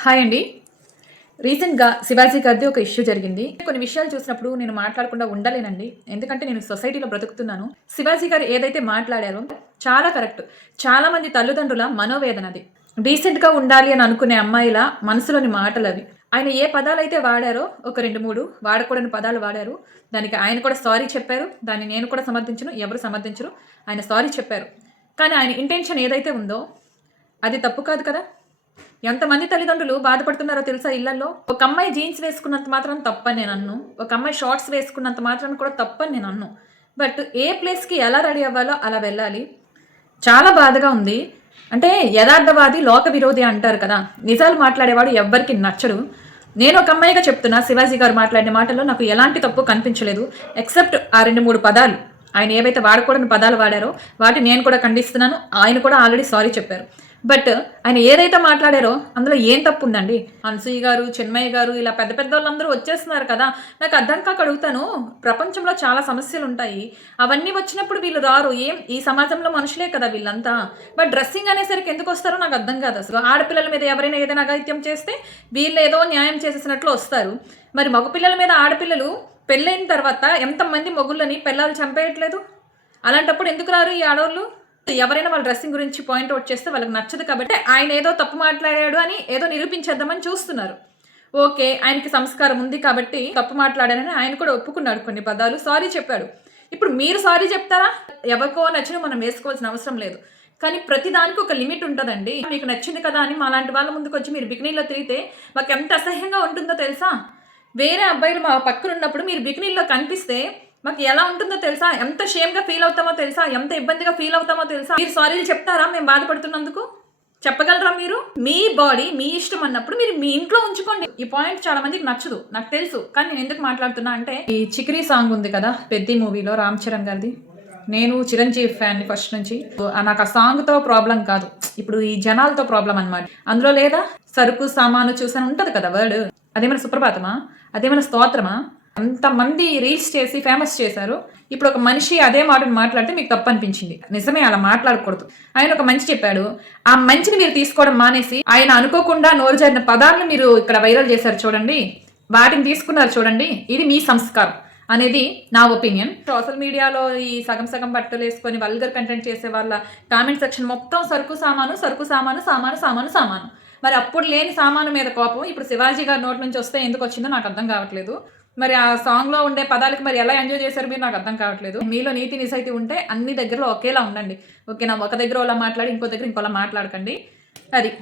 Hi అండి. రీసెంట్గా శివాజీ గారిది ఒక ఇష్యూ జరిగింది. కొన్ని విషయాలు చూసినప్పుడు నేను మాట్లాడకుండా ఉండలేనండి. ఎందుకంటే నేను సొసైటీలో బ్రతుకుతున్నాను. శివాజీ గారు ఏదైతే మాట్లాడారో చాలా కరెక్ట్. చాలా మంది తల్లిదండ్రుల మనోవేదన అది. డీసెంట్గా ఉండాలి అని అనుకునే అమ్మాయిల మనసులోని మాటలు అవి. ఆయన ఏ పదాలు అయితే వాడారో ఒక రెండు మూడు వాడకూడని పదాలు వాడారు. దానికి ఆయన కూడా సారీ చెప్పారు. దాన్ని నేను కూడా సమర్థించను ఎవరు సమర్థించరు. ఆయన సారీ చెప్పారు. కానీ ఆయన ఇంటెన్షన్ ఏదైతే ఉందో అది తప్పు కాదు కదా? ఎంతమంది తల్లిదండ్రులు బాధపడుతున్నారో తెలుసా ఇళ్ళలో? ఒక అమ్మాయి జీన్స్ వేసుకున్నంత మాత్రం తప్పని నేను అన్ను. ఒక అమ్మాయి షార్ట్స్ వేసుకున్నంత మాత్రం కూడా తప్పని నేను అన్ను. బట్ ఏ ప్లేస్కి ఎలా రెడీ అవ్వాలో అలా వెళ్ళాలి. చాలా బాధగా ఉంది. అంటే యథార్థవాది లోక విరోధి అంటారు కదా. నిజాలు మాట్లాడేవాడు ఎవ్వరికి నచ్చడు. నేను ఒక అమ్మాయిగా చెప్తున్నా శివాజీ గారు మాట్లాడిన మాటల్లో నాకు ఎలాంటి తప్పు కనిపించలేదు. ఎక్సెప్ట్ ఆ రెండు మూడు పదాలు. ఆయన ఏవైతే వాడకూడని పదాలు వాడారో వాటిని నేను కూడా ఖండిస్తున్నాను. ఆయన కూడా ఆల్రెడీ సారీ చెప్పారు. బట్ ఆయన ఏదైతే మాట్లాడారో అందులో ఏం తప్పు ఉందండి అనసూయ గారు చెన్మయ్య గారు ఇలా పెద్ద పెద్ద వాళ్ళందరూ వచ్చేస్తున్నారు కదా. నాకు అర్థం కాక అడుగుతాను. ప్రపంచంలో చాలా సమస్యలు ఉంటాయి అవన్నీ వచ్చినప్పుడు వీళ్ళు రారు. ఏం? ఈ సమాజంలో మనుషులే కదా వీళ్ళంతా. బట్ డ్రెస్సింగ్ అనేసరికి ఎందుకు వస్తారో నాకు అర్థం కాదు అసలు. ఆడపిల్లల మీద ఎవరైనా ఏదైనా అఘాయిత్యం చేస్తే వీళ్ళు ఏదో న్యాయం చేసేసినట్లు వస్తారు. మరి మగపిల్లల మీద ఆడపిల్లలు పెళ్ళైన తర్వాత ఎంతమంది మొగుళ్ళని పిల్లలు చంపేయట్లేదు? అలాంటప్పుడు ఎందుకు రారు ఈ ఆడవాళ్ళు ఎవరైనా వాళ్ళ డ్రెస్సింగ్ గురించి పాయింట్ అవుట్ చేస్తే వాళ్ళకి నచ్చదు కాబట్టి ఆయన ఏదో తప్పు మాట్లాడాడు అని ఏదో నిరూపించేద్దామని చూస్తున్నారు. ఓకే ఆయనకి సంస్కారం ఉంది కాబట్టి తప్పు మాట్లాడానని ఆయన కూడా ఒప్పుకున్నాడు కొన్ని పదాలు. సారీ చెప్పాడు. ఇప్పుడు మీరు సారీ చెప్తారా? ఎవరికో నచ్చిన మనం వేసుకోవాల్సిన అవసరం లేదు. కానీ ప్రతి దానికి ఒక లిమిట్ ఉంటుందండి. మీకు నచ్చింది కదా అని మా లాంటి వాళ్ళ ముందుకు వచ్చి మీరు బికినీలో తిరిగితే మాకు ఎంత అసహ్యంగా ఉంటుందో తెలుసా? వేరే అబ్బాయిలు మా పక్కన ఉన్నప్పుడు మీరు బికినీల్లో కనిపిస్తే మాకు ఎలా ఉంటుందో తెలుసా? ఎంత షేమ్గా ఫీల్ అవుతామో తెలుసా? ఎంత ఇబ్బందిగా ఫీల్ అవుతామో తెలుసా? మీరు సారీలు చెప్తారా? మేము బాధపడుతున్నందుకు? చెప్పగలరా మీరు? మీ బాడీ మీ ఇష్టం అన్నప్పుడు మీరు మీ ఇంట్లో ఉంచుకోండి. ఈ పాయింట్ చాలా మందికి నచ్చదు. నాకు తెలుసు. కానీ నేను ఎందుకు మాట్లాడుతున్నా అంటే ఈ చిక్రీ సాంగ్ ఉంది కదా పెద్ది మూవీలో రామ్ చరణ్ గారిది. నేను చిరంజీవి ఫ్యాన్ ఫస్ట్ నుంచి. నాకు ఆ సాంగ్తో ప్రాబ్లం కాదు. ఇప్పుడు ఈ జనాలతో ప్రాబ్లం అనమాట అందులో లేదా? సరుకు సామాను చూసాను. ఉంటుంది కదా వర్డ్ అదేమైనా సుప్రభాతమా? అదేమైనా స్తోత్రమా? అంతమంది రీల్స్ చేసి ఫేమస్ చేశారు. ఇప్పుడు ఒక మనిషి అదే మాటను మాట్లాడితే మీకు తప్పు అనిపించింది. నిజమే అలా మాట్లాడకూడదు. ఆయన ఒక మంచి చెప్పాడు. ఆ మంచిని మీరు తీసుకోవడం మానేసి ఆయన అనుకోకుండా నోరు జరిగిన పదాలను మీరు ఇక్కడ వైరల్ చేశారు చూడండి. వాటిని తీసుకున్నారు చూడండి. ఇది మీ సంస్కారం అనేది నా ఒపీనియన్ సోషల్ మీడియాలో ఈ సగం సగం బట్టలు వేసుకొని వల్గర్ కంటెంట్ చేసే వాళ్ళ కామెంట్ సెక్షన్ మొత్తం సరుకు సామాను సరుకు సామాను సామాను సామాను సామాను. మరి అప్పుడు లేని సామాను మీద కోపం ఇప్పుడు శివాజీ గారి నోటి నుంచి వస్తే ఎందుకు వచ్చిందో నాకు అర్థం కావట్లేదు. మరి ఆ సాంగ్లో ఉండే పదాలకి మరి ఎలా ఎంజాయ్ చేశారు మీరు నాకు అర్థం కావట్లేదు. మీలో నీతి నిజాయితీ ఉంటే అన్ని దగ్గరలో ఒకేలా ఉండండి. ఓకేనా? ఒక దగ్గర అలా మాట్లాడి ఇంకో దగ్గర ఇంకోలా మాట్లాడకండి. అది.